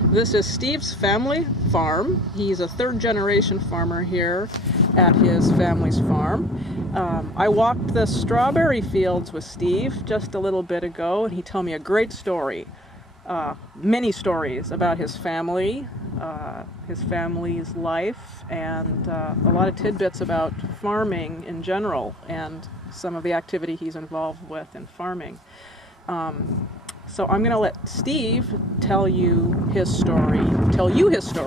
This is Steve's family farm. He's a third-generation farmer here at his family's farm. I walked the strawberry fields with Steve just a little bit ago, and he told me a great story. Many stories about his family's life, and a lot of tidbits about farming in general and some of the activity he's involved with in farming. So I'm going to let Steve tell you his story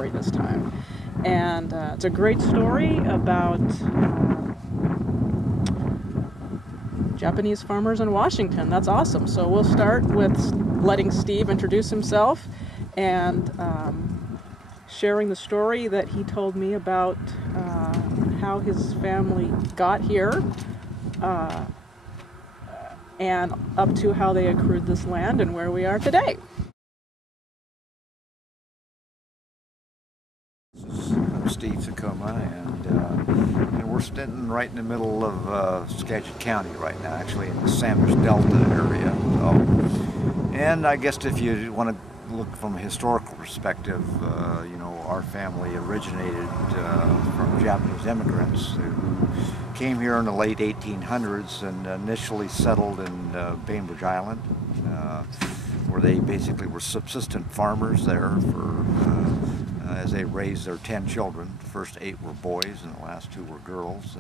this time. And it's a great story about Japanese farmers in Washington. That's awesome. So we'll start with letting Steve introduce himself and sharing the story that he told me about how his family got here and up to how they accrued this land and where we are today. I'm Steve Sakuma, and we're sitting right in the middle of Skagit County right now, actually in the Sandwich Delta area. And I guess if you want to look from a historical perspective, you know, our family originated from Japanese immigrants who came here in the late 1800s and initially settled in Bainbridge Island, where they basically were subsistent farmers there for as they raised their 10 children. The first 8 were boys and the last 2 were girls.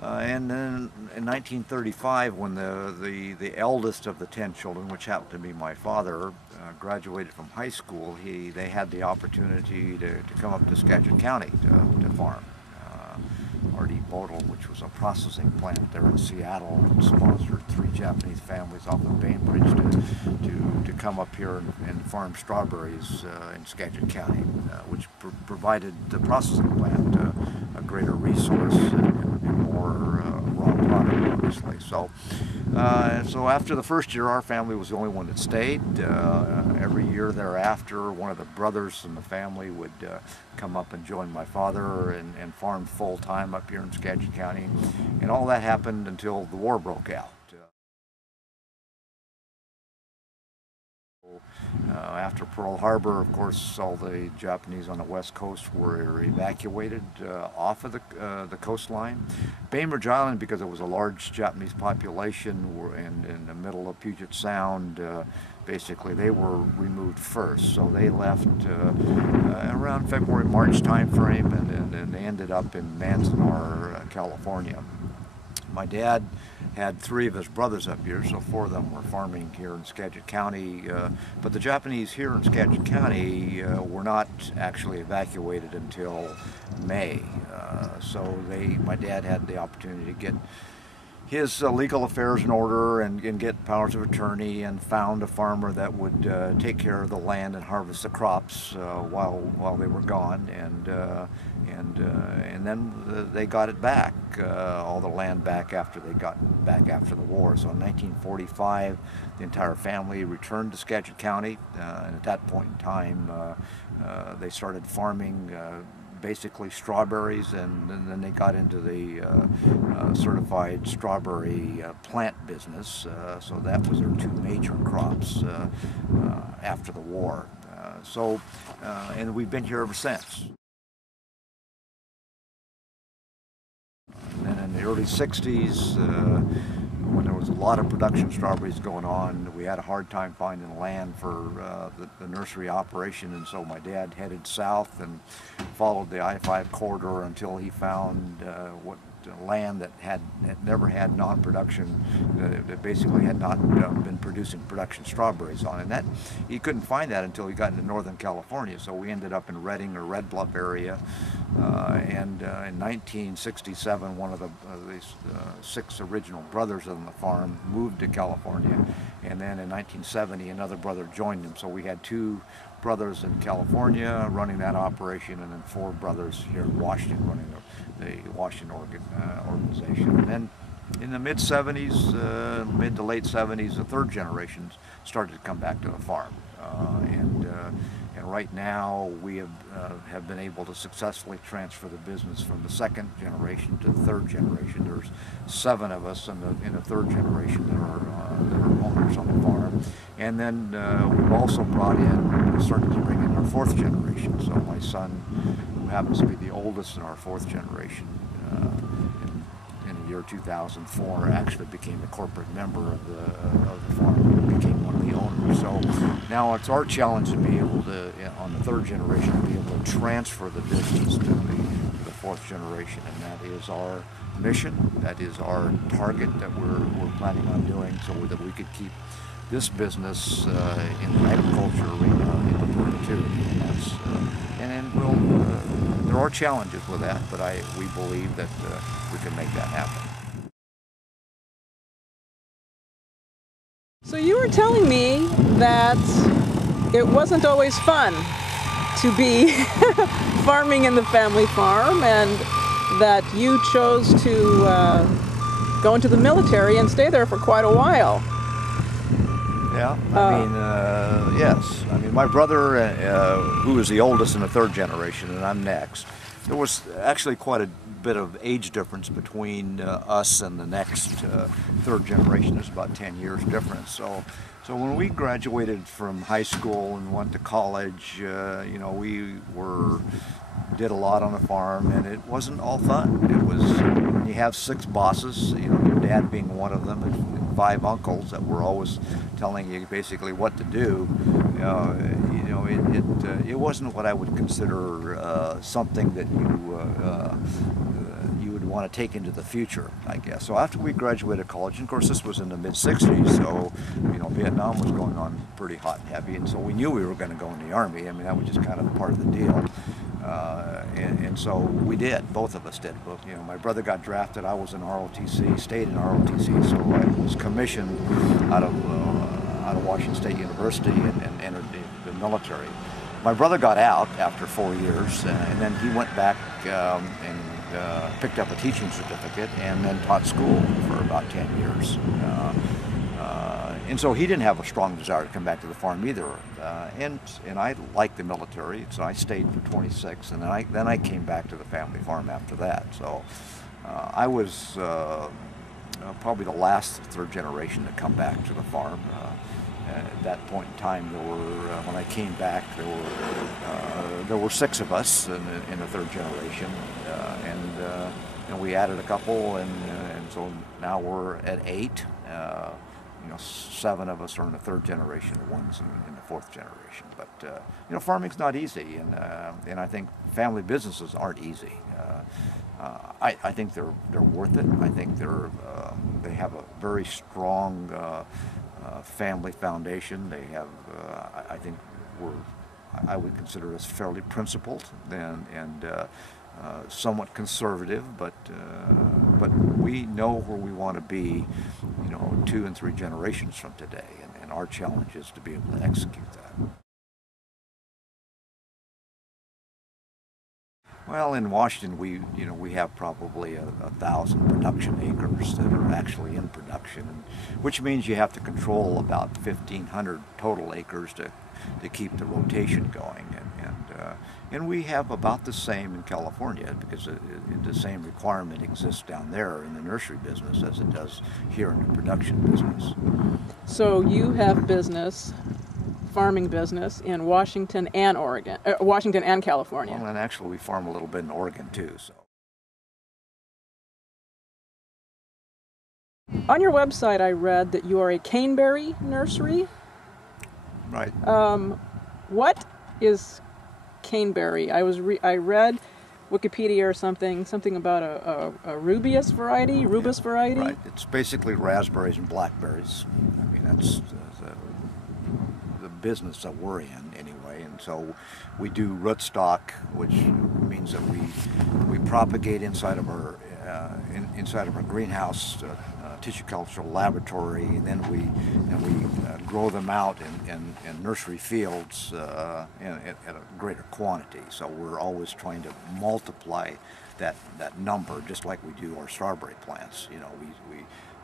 And then in 1935, when the eldest of the 10 children, which happened to be my father, graduated from high school, they had the opportunity to come up to Skagit County to farm. R.D. Bodle, which was a processing plant there in Seattle, sponsored 3 Japanese families off of Bainbridge to come up here and farm strawberries in Skagit County, which provided the processing plant a greater resource and more raw product, obviously. So after the first year, our family was the only one that stayed. Every year thereafter, one of the brothers in the family would come up and join my father and farm full-time up here in Skagit County. And all that happened until the war broke out. After Pearl Harbor, of course, all the Japanese on the west coast were evacuated off of the coastline. Bainbridge Island, because it was a large Japanese population, were in the middle of Puget Sound. Basically, they were removed first, so they left around February-March time frame, and they ended up in Manzanar, California. My dad had 3 of his brothers up here, so 4 of them were farming here in Skagit County. But the Japanese here in Skagit County were not actually evacuated until May. So my dad had the opportunity to get his legal affairs in order and get powers of attorney, and found a farmer that would take care of the land and harvest the crops while they were gone, and then they got it back, all the land back after they got back after the war. So in 1945, the entire family returned to Skagit County, and at that point in time, they started farming basically strawberries, and then they got into the certified strawberry plant business. So that was their 2 major crops after the war. And we've been here ever since. And then in the early 60s, when there was a lot of production strawberries going on, we had a hard time finding land for the nursery operation, and so my dad headed south and followed the I-5 corridor until he found land that had never had non-production, that basically had not been producing production strawberries on, and that he couldn't find that until he got into Northern California. So we ended up in Redding or Red Bluff area, and in 1967, one of the 6 original brothers on the farm moved to California, and then in 1970 another brother joined him. So we had 2 brothers in California running that operation, and then 4 brothers here in Washington running the Washington organization. And then in the mid-70s, mid to late 70s, the 3rd generation started to come back to the farm. And right now we have been able to successfully transfer the business from the 2nd generation to the 3rd generation. There's 7 of us in the 3rd generation that are owners on the farm, And then we've also started to bring in our fourth generation. So my son, who happens to be the oldest in our fourth generation, in the year 2004, actually became a corporate member of the farm, became one of the owners. So now it's our challenge to be able to, on the third generation, to be able to transfer the business to the fourth generation, and that is our mission. That is our target that we're planning on doing, so that we could keep this business in the agriculture arena in perpetuity. And there are challenges with that, but we believe that we can make that happen. So you were telling me that it wasn't always fun to be farming in the family farm, and that you chose to go into the military and stay there for quite a while. Yeah, yes. I mean, my brother, who is the oldest in the third generation, and I'm next, there was actually quite a bit of age difference between us and the next third generation. There's about 10 years difference. So when we graduated from high school and went to college, you know, we did a lot on the farm, and it wasn't all fun. It was, you have 6 bosses, you know, your dad being one of them, and 5 uncles that were always telling you basically what to do. It wasn't what I would consider something that you would want to take into the future, I guess. So after we graduated college, and of course this was in the mid-60s, so you know, Vietnam was going on pretty hot and heavy, and so we knew we were going to go in the Army. I mean, that was just kind of part of the deal. And so we did, both of us did. But, you know, my brother got drafted, I was in ROTC, stayed in ROTC, so I was commissioned out of Washington State University and entered the military. My brother got out after 4 years, and then he went back and picked up a teaching certificate and then taught school for about 10 years. And so he didn't have a strong desire to come back to the farm either. And I liked the military, so I stayed for 26, and then I came back to the family farm after that. So I was probably the last third generation to come back to the farm. At that point in time, when I came back, there were 6 of us in the third generation, and we added a couple, and so now we're at 8. You know, 7 of us are in the third generation, 1's in the fourth generation. But you know, farming's not easy, and I think family businesses aren't easy. I think they're worth it. I think they have a very strong family foundation. They have, I think I would consider us fairly principled and somewhat conservative, but we know where we want to be, you know, 2 and 3 generations from today, and our challenge is to be able to execute that. Well, in Washington, we have probably 1,000 production acres that are actually in production, which means you have to control about 1,500 total acres to keep the rotation going, and we have about the same in California, because the same requirement exists down there in the nursery business as it does here in the production business. So you have farming business in Washington and Washington and California. Well, and actually we farm a little bit in Oregon too. So. On your website, I read that you are a caneberry nursery. Right. What is caneberry? I read Wikipedia or something about a rubus variety. Right. It's basically raspberries and blackberries. I mean, that's the business that we're in anyway. And so we do rootstock, which means that we propagate inside of our greenhouse, tissue culture laboratory, and then we grow them out in nursery fields at a greater quantity. So we're always trying to multiply that number, just like we do our strawberry plants. You know,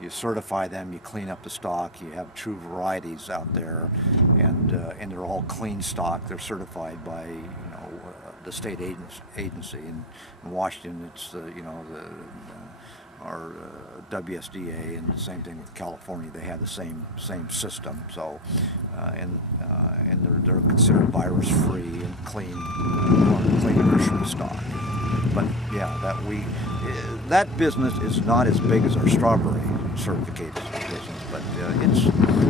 you certify them, you clean up the stock, you have true varieties out there, and they're all clean stock. They're certified by the state agency in Washington. It's WSDA, and the same thing with California. They have the same system. So, and they're considered virus-free and clean nursery stock. But yeah, that business is not as big as our strawberry certificated business, but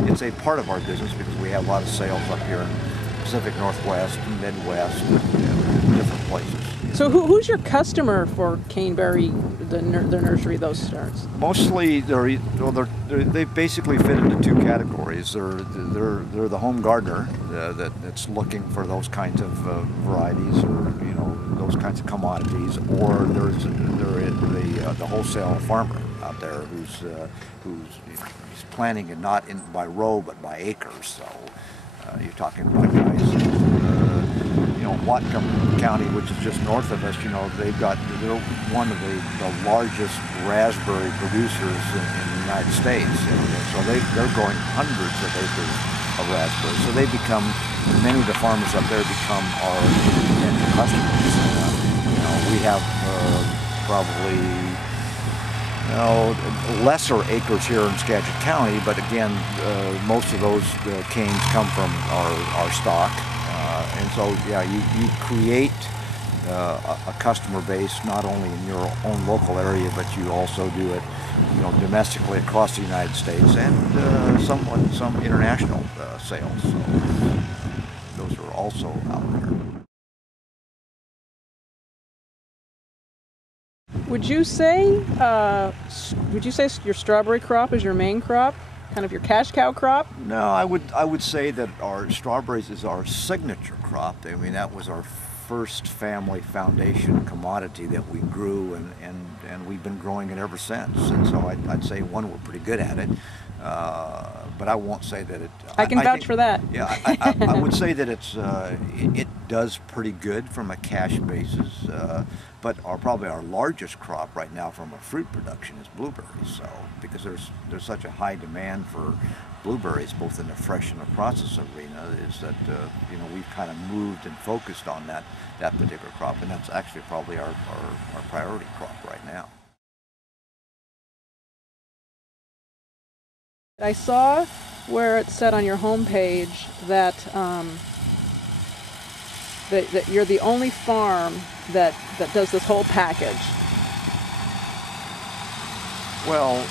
it's a part of our business because we have a lot of sales up here in the Pacific Northwest, Midwest, and different places. So who's your customer for Caneberry, the nursery, those starts? Mostly, they basically fit into two categories. They're the home gardener that's looking for those kinds of varieties, or those kinds of commodities, or they're the wholesale farmer out there who's planting it not by row but by acres. So you're talking about guys. Whatcom County, which is just north of us, they're one of the largest raspberry producers in the United States. So they're growing hundreds of acres of raspberries. So many of the farmers up there become our potential customers. We have probably lesser acres here in Skagit County, but again, most of those canes come from our stock. And so, yeah, you create a customer base not only in your own local area, but you also do it, domestically across the United States, and some international sales. So those are also out there. Would you say your strawberry crop is your main crop? Kind of your cash cow crop? No, I would say that our strawberries is our signature crop. I mean, that was our first family foundation commodity that we grew, and we've been growing it ever since. And so I'd say, one, we're pretty good at it, but I won't say that it. I can vouch for that. Yeah, I would say that it does pretty good from a cash basis, but probably our largest crop right now from a fruit production is blueberries. So because there's such a high demand for blueberries, both in the fresh and the process arena, is that we've kind of moved and focused on that particular crop, and that's actually probably our priority crop right now. I saw where it said on your homepage that that you're the only farm that does this whole package. Well,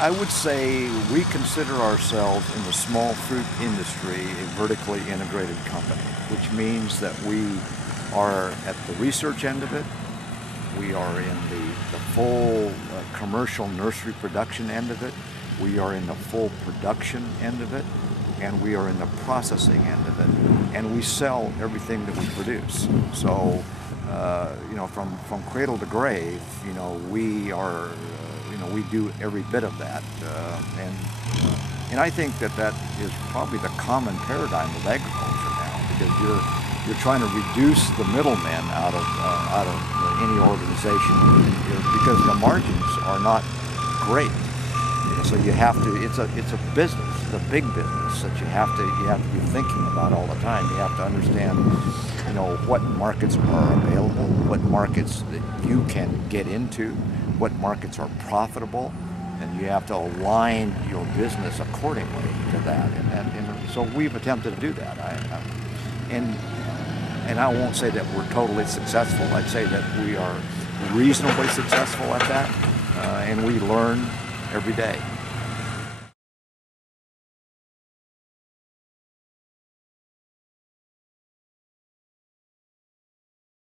I would say we consider ourselves in the small fruit industry a vertically integrated company, which means that we are at the research end of it, we are in the full commercial nursery production end of it, we are in the full production end of it, and we are in the processing end of it, and we sell everything that we produce. So, from cradle to grave, we are. We do every bit of that, and I think that is probably the common paradigm of agriculture now, because you're trying to reduce the middlemen out of any organization, because the margins are not great. So you have to. It's a business, it's a big business that you have to be thinking about all the time. You have to understand, what markets are available, what markets that you can get into, what markets are profitable, and you have to align your business accordingly to that. And so we've attempted to do that. And I won't say that we're totally successful. I'd say that we are reasonably successful at that, and we learn every day.